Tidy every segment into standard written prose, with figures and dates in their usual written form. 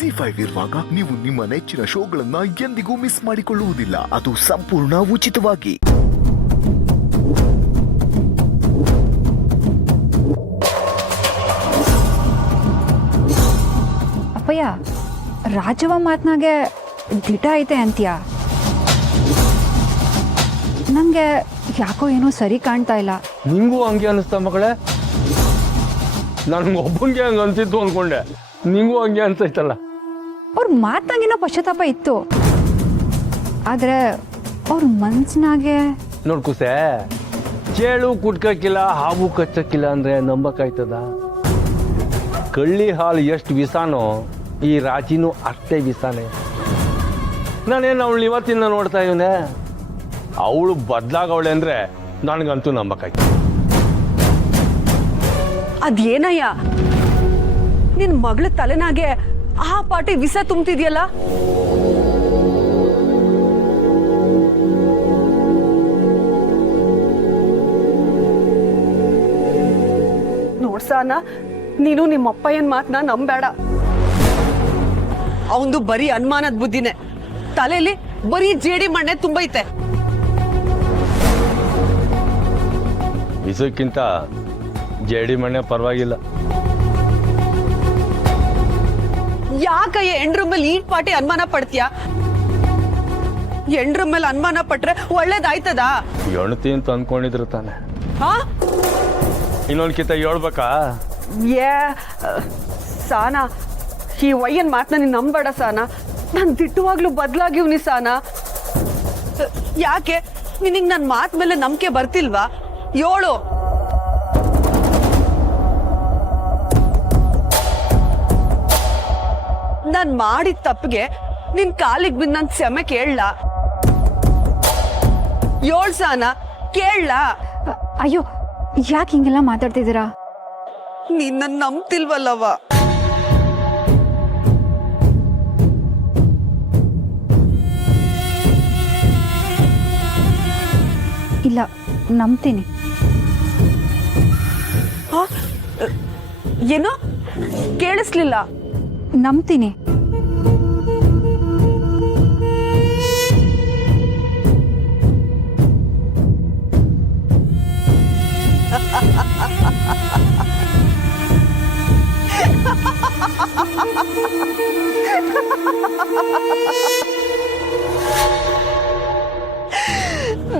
ZEE5 ಇರುವಾಗ ನೀವು ನಿಮ್ಮ ನೆಚ್ಚಿನ ಶೋಗಳನ್ನ ಎಂದಿಗೂ ಮಿಸ್ ಮಾಡಿಕೊಳ್ಳುವುದಿಲ್ಲ. ಅದು ಸಂಪೂರ್ಣ ಉಚಿತವಾಗಿ. ಅಪ್ಪಯ್ಯ, ರಾಜವ ಮಾತ್ನಾಗೆ ದಿಟ ಐತೆ ಅಂತೀಯ? ನಂಗೆ ಯಾಕೋ ಏನೋ ಸರಿ ಕಾಣ್ತಾ ಇಲ್ಲ. ನಿಂಗೂ ಹಂಗೆ ಅನಿಸ್ತಾ ಮಗಳೇ? ನನಗೊಬ್ಬಂಗೆ ಹಂಗೆ ಅನ್ಸಿತ್ತು ಅಂದ್ಕೊಂಡೆ, ನಿಂಗೂ ಹಂಗೆ ಅನ್ಸೈತಲ್ಲ. ಅವ್ರ ಮಾತ್ನಾಗೇನೋ ಪಶ್ಚಾತ್ತಾಪ ಇತ್ತು, ಆದ್ರೆ ಅವ್ರ ಮನ್ಸಿನಾಗೆ ನೋಡ್ಕುಸೆ, ಚೇಳು ಕುಟ್ಕಕ್ಕಿಲ್ಲ ಹಾವು ಕಚ್ಚಕ್ಕಿಲ್ಲ ಅಂದ್ರೆ ನಂಬಕ್ಕಾಯ್ತದ? ಕಳ್ಳಿ ಹಾಲು ಎಷ್ಟು ವಿಸಾನೋ ಈ ರಾಜಿನೂ ಅಷ್ಟೇ ವಿಸಾನೆ. ನಾನೇನು ಅವಳು ಇವತ್ತಿಂದ ನೋಡ್ತಾ ಇವನೇ, ಅವಳು ಬದಲಾಗವಳೆ ಅಂದ್ರೆ ನನಗಂತೂ ನಂಬಕ್ಕಾಯ್ತು. ಅದೇನಯ್ಯ, ನಿನ್ ಮಗಳ ತಲೆನಾಗೆ ಆ ಪಾಟಿ ವಿಷ ತುಂಬ್ತಿದ್ಯಲ್ಲ? ನೋಡ್ಸಾನ, ನೀನು ನಿಮ್ಮಪ್ಪಯ್ಯನ್ ಮಾತನ್ನ ನಂಬೇಡ. ಅವಂದು ಬರೀ ಅನುಮಾನದ ಬುದ್ಧಿನೇ, ತಲೆಯಲ್ಲಿ ಬರೀ ಜೇಡಿ ಮಣ್ಣೆ ತುಂಬೈತೆ. ವಿಷಕ್ಕಿಂತ ಜೇಡಿ ಮಣ್ಣೆ ಪರವಾಗಿಲ್ಲ. ಯಾಕಯ್ಯ ಎಂಡ್ರ ಮೇಲೆ ಈ ಪಾಟಿ ಅನುಮಾನ ಪಡ್ತೀಯ? ಎಂಡ್ರ ಮೇಲೆ ಅನುಮಾನ ಪಟ್ರೆ ಒಳ್ಳೇದಾಯ್ತದ? ಹೆಣ್ತಿ ಅಂತ ಅನ್ಕೊಂಡಿದ್ರು ತಾನೆ. ಹಾ, ಇನ್ನೊಂದ್ಕಿಂತ ಹೇಳ್ಬೇಕಾ? ಏ ಸಾನ, ಈ ವಯ್ಯನ್ ಮಾತನ್ನ ನೀನ್ ನಂಬೇಡ ಸಾನ. ನಾನ್ ದಿಟ್ಟವಾಗ್ಲೂ ಬದ್ಲಾಗಿವ್ನಿ ಸಾನ. ಯಾಕೆ ನಿನಗ್ ನನ್ ಮಾತ್ ಮೇಲೆ ನಂಬಿಕೆ ಬರ್ತಿಲ್ವಾ? ಯೋಳು. ನಾನ್ ಮಾಡಿದ ತಪ್ಪಿಗೆ ನಿನ್ ಕಾಲಿಗೆ ಬಿದ್ದು ನನ್ ಕ್ಷಮೆ ಕೇಳಲ್ಲ? ಯೋಳ್ ಸಾನ, ಕೇಳಲ್ಲ? ಅಯ್ಯೋ, ಯಾಕೆ ಹಿಂಗೆಲ್ಲ ಮಾತಾಡ್ತಿದ್ದೀರಾ? ನೀನ್ ನನ್ ನಂಬ್ತಿಲ್ವಲ್ಲವ? ಇಲ್ಲ, ನಂಬ್ತೀನಿ. ಏನೋ ಕೇಳಿಸ್ಲಿಲ್ಲ. ನಂಬ್ತೀನಿ.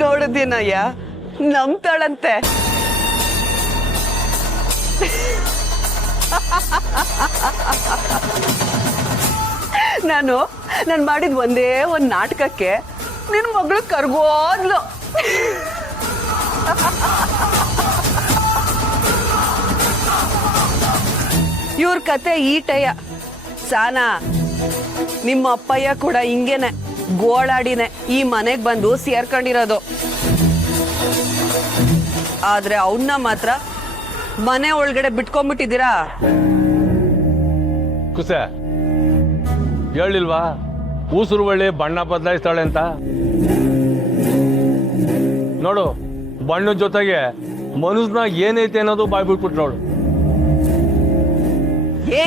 ನೋಡಿದ್ದೀನಯ್ಯ, ನಂಬ್ತಾಳಂತೆ. ನಾನು ಮಾಡಿದ ಒಂದೇ ಒಂದ್ ನಾಟಕಕ್ಕೆ ನಿನ್ ಮಗಳು ಕರ್ಗೋದ್ಲು. ಇವ್ರ ಕತೆ ಈಟಯ್ಯ. ಸಾನ, ನಿಮ್ಮ ಅಪ್ಪಯ್ಯ ಕೂಡ ಹಿಂಗೇನೆ ಗೋಳಾಡಿನೆ ಈ ಮನೆಗ್ ಬಂದು ಸೇರ್ಕೊಂಡಿರೋದು. ಆದ್ರೆ ಅವನ್ನ ಮಾತ್ರ ಮನೆ ಒಳಗಡೆ ಬಿಟ್ಕೊಂಡ್ಬಿಟ್ಟಿದ್ದೀರಾ. ಕುಸೆ ಹೇಳಿಲ್ವಾ ಊಸುರು ಬಳ್ಳಿ ಬಣ್ಣ ಬದಲಾಯಿಸ್ತಾಳೆ ಅಂತ? ನೋಡು, ಬಣ್ಣದ ಜೊತೆಗೆ ಮನುಷ್ಯನ ಏನೈತೆ ಅನ್ನೋದು ಬಾಯ್ಬಿಟ್ಬಿಟ್ನವಳು. ಏ,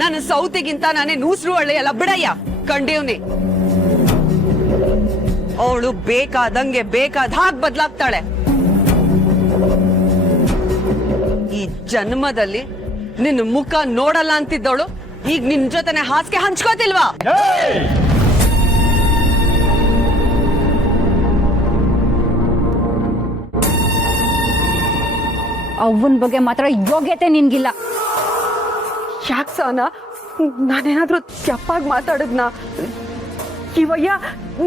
ನನ್ನ ಸೌತಿಗಿಂತ ನಾನೇ ನೂಸ್ರು ಒಳ್ಳೆ ಎಲ್ಲ ಬಿಡಯ್ಯ, ಕಂಡೀವ್ನಿ. ಅವಳು ಬೇಕಾದಂಗೆ ಬೇಕಾದ ಹಾಗೆ ಬದಲಾಗ್ತಾಳೆ. ಈ ಜನ್ಮದಲ್ಲಿ ನಿನ್ನ ಮುಖ ನೋಡಲ್ಲ ಅಂತಿದ್ದವಳು ಈಗ ನಿನ್ ಜೊತೆನೆ ಹಾಸಿಗೆ ಹಂಚ್ಕೋತಿಲ್ವಾ? ಅವನ ಬಗ್ಗೆ ಮಾತ್ರ ಯೋಗ್ಯತೆ ನಿನ್ಗಿಲ್ಲ. ಯಾಕೆ ಸಾನ, ನಾನೇನಾದ್ರೂ ತಪ್ಪಾಗಿ ಮಾತಾಡದ್ನ? ಇವಯ್ಯ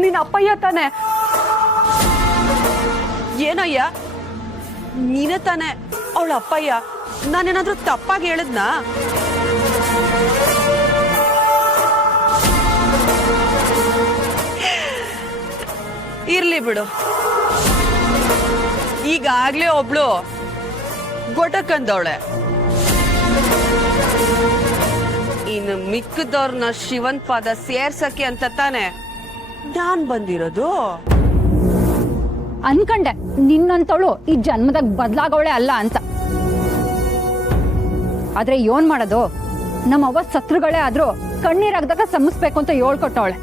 ನಿನ್ನ ಅಪ್ಪಯ್ಯ ತಾನೆ? ಏನಯ್ಯ, ನೀನೇ ತಾನೆ ಅವಳ ಅಪ್ಪಯ್ಯ. ನಾನೇನಾದ್ರೂ ತಪ್ಪಾಗಿ ಹೇಳಿದ್ನ? ಇರ್ಲಿ ಬಿಡು, ಈಗಾಗ್ಲೇ ಒಬ್ಳು ಗೊಟಕಂದವಳೆ. ಇನ್ನು ಮಿಕ್ಕದವ್ರನ್ನ ಶಿವನ್ ಪಾದ ಸೇರ್ಸಕ್ಕೆ ಅಂತ ತಾನೆ ನಾನ್ ಬಂದಿರೋದು. ಅನ್ಕಂಡೆ ನಿನ್ನಂತವಳು ಈ ಜನ್ಮದಾಗ ಬದಲಾಗವಳೆ ಅಲ್ಲ ಅಂತ. ಆದ್ರೆ ಏನ್ ಮಾಡೋದು, ನಮ್ಮವ್ವ ಸತ್ರುಗಳೇ ಆದ್ರೂ ಕಣ್ಣೀರಾಗ್ದಾಗ ಸಮ್ಮಿಸ್ಬೇಕು ಅಂತ ಹೇಳ್ಕೊಟ್ಟವಳೆ.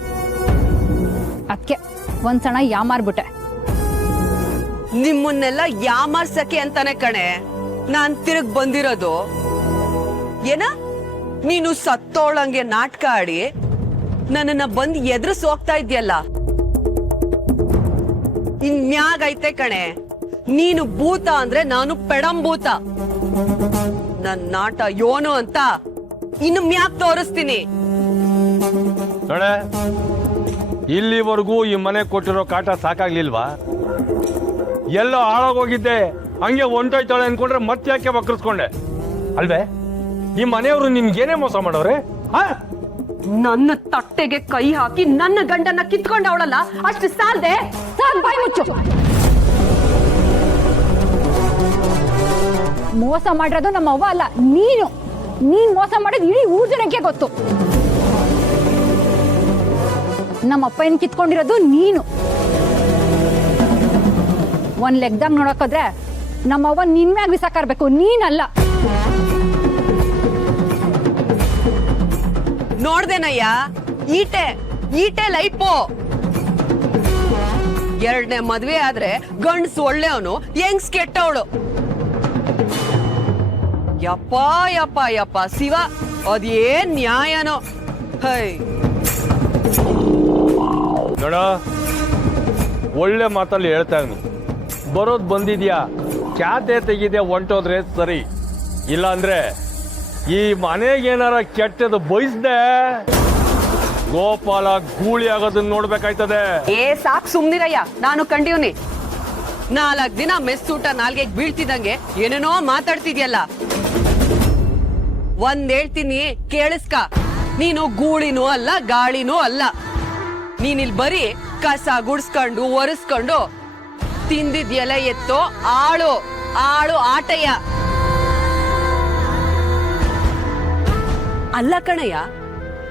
ಅದಕ್ಕೆ ಒಂದ್ಸಣ ಯಾಮಾರ್ಬಿಟ್ಟೆ. ನಿಮ್ಮನ್ನೆಲ್ಲ ಯಾಮಾರ್ಸಕ್ಕೆ ಅಂತಾನೆ ಕಣೆ ನಾನ್ ತಿರುಗ್ ಬಂದಿರೋದು. ಏನ ನೀನು ಸತ್ತೋಳಂಗೆ ನಾಟಕ ಆಡಿ ನನ್ನನ್ನ ಬಂದ್ ಎದುರಿಸ್ ಹೋಗ್ತಾ ಇದ್ಯಲ್ಲ, ಇನ್ಯಾಗೈತೆ ಕಣೆ. ನೀನು ಭೂತ ಅಂದ್ರೆ ನಾನು ಪೆಡಂಭೂತ. ನನ್ ನಾಟ ಯೋನು ಅಂತ ಇನ್ನು ಮ್ಯಾಕ್ ತೋರಿಸ್ತೀನಿ. ನೋಡೆ, ಇಲ್ಲಿವರೆಗೂ ಈ ಮನೆ ಕೊಟ್ಟಿರೋ ಕಾಟ ಸಾಕಾಗ್ಲಿಲ್ವಾ? ಎಲ್ಲೋ ಹಾಳಾಗೋಗಿದ್ದೆ, ಹಂಗೆ ಹೊಂಟೋಯ್ತಾಳೆ ಅನ್ಕೊಂಡ್ರೆ ಮತ್ತೆ ಯಾಕೆ ಬಕ್ರಿಸ್ಕೊಂಡೆ ಅಲ್ವೇ? ಈ ಮನೆಯವರು ನಿನ್ಗೇನೇ ಮೋಸ ಮಾಡೋರೆ? ನನ್ನ ತಟ್ಟೆಗೆ ಕೈ ಹಾಕಿ ನನ್ನ ಗಂಡನ್ನ ಕಿತ್ಕೊಂಡವಳಲ್ಲ, ಅಷ್ಟು ಸಾಲದೆ. ಬಾಯಿ ಮುಚ್ಚು. ಮೋಸ ಮಾಡಿರೋದು ನಮ್ಮ ಅವ್ವ ಅಲ್ಲ, ನೀನ್ ಮೋಸ ಮಾಡಿದ್ ಇಡೀ ಊರ್ ಜನಕ್ಕೆ ಗೊತ್ತು. ನಮ್ಮಪ್ಪ ಏನ್ ಕಿತ್ಕೊಂಡಿರೋದು ನೀನು. ಒಂದ್ ಲೆಕ್ಕದಾಗ ನೋಡಕೋದ್ರೆ ನಮ್ಮವ್ವ ನಿನ್ ಮ್ಯಾಗ ಬಿಸಾಕರ್ಬೇಕು, ನೀನಲ್ಲ. ನೋಡ್ದೇನಯ್ಯ, ಈಟೆ ಲೈಫು. ಎರಡನೇ ಮದ್ವೆ ಆದ್ರೆ ಗಂಡ್ಸ್ ಒಳ್ಳೆಯವನು, ಹೆಂಗ್ಸ್ ಕೆಟ್ಟವಳು. ಯಪ್ಪ ಯಪ್ಪ ಯಪ್ಪ ಶಿವ, ಅದೇನ್ ನ್ಯಾಯನೋ. ಹೈ ನೋಡ, ಒಳ್ಳೆ ಮಾತಲ್ಲಿ ಹೇಳ್ತಾ ಇದ್ನು, ಬರೋದ್ ಬಂದಿದ್ಯಾ, ಖ್ಯಾತೆ ತೆಗಿದ್ಯಾ, ಹೊಂಟೋದ್ರೆ ಸರಿ. ಇಲ್ಲ ಅಂದ್ರೆ ಈ ಮನೆಗೇನಾರ ಕೆಟ್ಟದ್ದು ಬಯಸ್ದೆ ಗೋಪಾಲ ಗೂಳಿ ಆಗೋದನ್ನ ನೋಡ್ಬೇಕಾಯ್ತದೆ. ಸಾಕ್ ಸುಮ್ನಿರಯ್ಯ, ನಾನು ಕಂಡೀವ್ನಿ. 4 ದಿನ ಮೆಸ್ಸೂಟ ನಾಲ್ಗೆಗ್ ಬೀಳ್ತಿದಂಗೆ ಏನೇನೋ ಮಾತಾಡ್ತಿದ್ಯಲ್ಲ. ಒಂದ್ ಹೇಳ್ತೀನಿ ಕೇಳಿಸ್ಕ, ನೀನು ಗೂಳಿನೂ ಅಲ್ಲ ಗಾಳಿನೂ ಅಲ್ಲ. ನೀನಿಲ್ ಬರೀ ಕಸ ಗುಡ್ಸ್ಕೊಂಡು ಒರೆಸ್ಕೊಂಡು ತಿಂದಿದ್ಯೆಲ್ಲ ಎತ್ತೋ ಆಳು ಆಟಯ್ಯ. ಅಲ್ಲ ಕಣಯ್ಯ,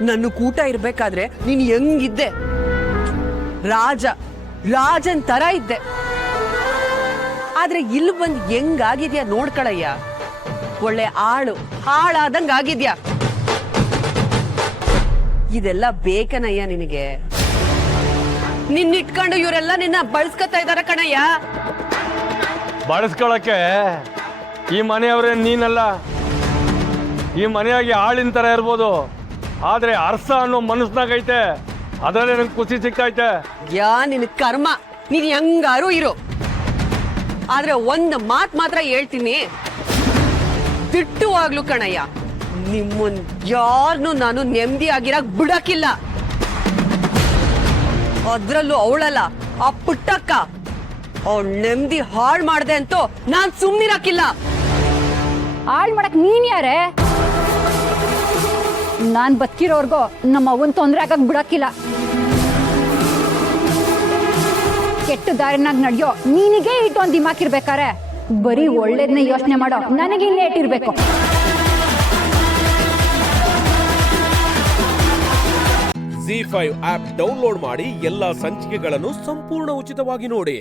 ನನ್ನ ಕೂಟ ಇರ್ಬೇಕಾದ್ರೆ ನೀನ್ ಹೆಂಗಿದ್ದೆ? ರಾಜನ್ ತರ ಇದ್ದೆ. ಆದ್ರೆ ಇಲ್ಲಿ ಬಂದ್ ಹೆಂಗಾಗಿದ್ಯಾ ನೋಡ್ಕಳಯ್ಯ, ಒಳ್ಳೆ ಹಾಳಾದಂಗ ಆಗಿದ್ಯಾ. ಇದೆಲ್ಲ ಬೇಕನಯ್ಯ ನಿನಗೆ? ನಿನ್ನಿಟ್ಕೊಂಡು ಇವರೆಲ್ಲ ನಿನ್ನ ಬಳಸ್ಕೊತಾ ಇದಾರ ಕಣಯ್ಯ. ಬಳಸ್ಕೊಳಕ್ಕೆ ಈ ಮನೆಯವರೇ ನೀನಲ್ಲ. ಈ ಮನೆಯಾಗಿ ಆಳಿನ ತರ ಇರ್ಬೋದು, ಆದ್ರೆ ಅರ್ಸ ಅನ್ನೋ ಮನಸ್ನಾಗೈತೆ, ಅದರಲ್ಲೇ ನಂಗೆ ಖುಷಿ ಸಿಗ್ತೈತೆ. ನಿನ್ ಕರ್ಮ, ನೀನ್ ಹೆಂಗಾರು ಇರು. ಆದ್ರೆ ಒಂದ್ ಮಾತ್ ಮಾತ್ರ ಹೇಳ್ತೀನಿ, ತಿಟ್ಟುವಾಗ್ಲು ಕಣಯ್ಯ, ನಿಮ್ಮನ್ ಯಾರನ್ನು ನಾನು ನೆಮ್ಮದಿಯಾಗಿರಾಕ್ ಬಿಡಕ್ಕಿಲ್ಲ. ಅದ್ರಲ್ಲೂ ಅವಳಲ್ಲ ಆ ಪುಟ್ಟಕ್ಕ, ಅವಳ ನೆಮ್ಮದಿ ಹಾಳ್ ಮಾಡ್ದೆ ಅಂತೂ ನಾನ್ ಸುಮ್ನಿರಕ್ಕಿಲ್ಲ. ಹಾಳ್ ಮಾಡಕ್ ನೀನ್ ಯಾರೇ? ನಾನ್ ಬದುಕಿರೋರ್ಗು ನಮ್ಮ ಅವನ್ ತೊಂದ್ರೆ ಆಗಕ್ ಬಿಡಕ್ಕಿಲ್ಲ. ಕೆಟ್ಟ ದಾರಿನಾಗ ನಡೆಯೋ ನೀನಿಗೆ ಇಟ್ಟೊಂದ್ ದಿಮಾಕಿರ್ಬೇಕಾರೆ ಬರೀ ಒಳ್ಳೇದನ್ನ ಯೋಚನೆ ಮಾಡೋ ನನಗೆ ಇಲ್ಲೇ ಇಟ್ಟಿರ್ಬೇಕು. ZEE5 ಆಪ್ ಡೌನ್ಲೋಡ್ ಮಾಡಿ ಎಲ್ಲಾ ಸಂಚಿಕೆಗಳನ್ನು ಸಂಪೂರ್ಣ ಉಚಿತವಾಗಿ ನೋಡಿ.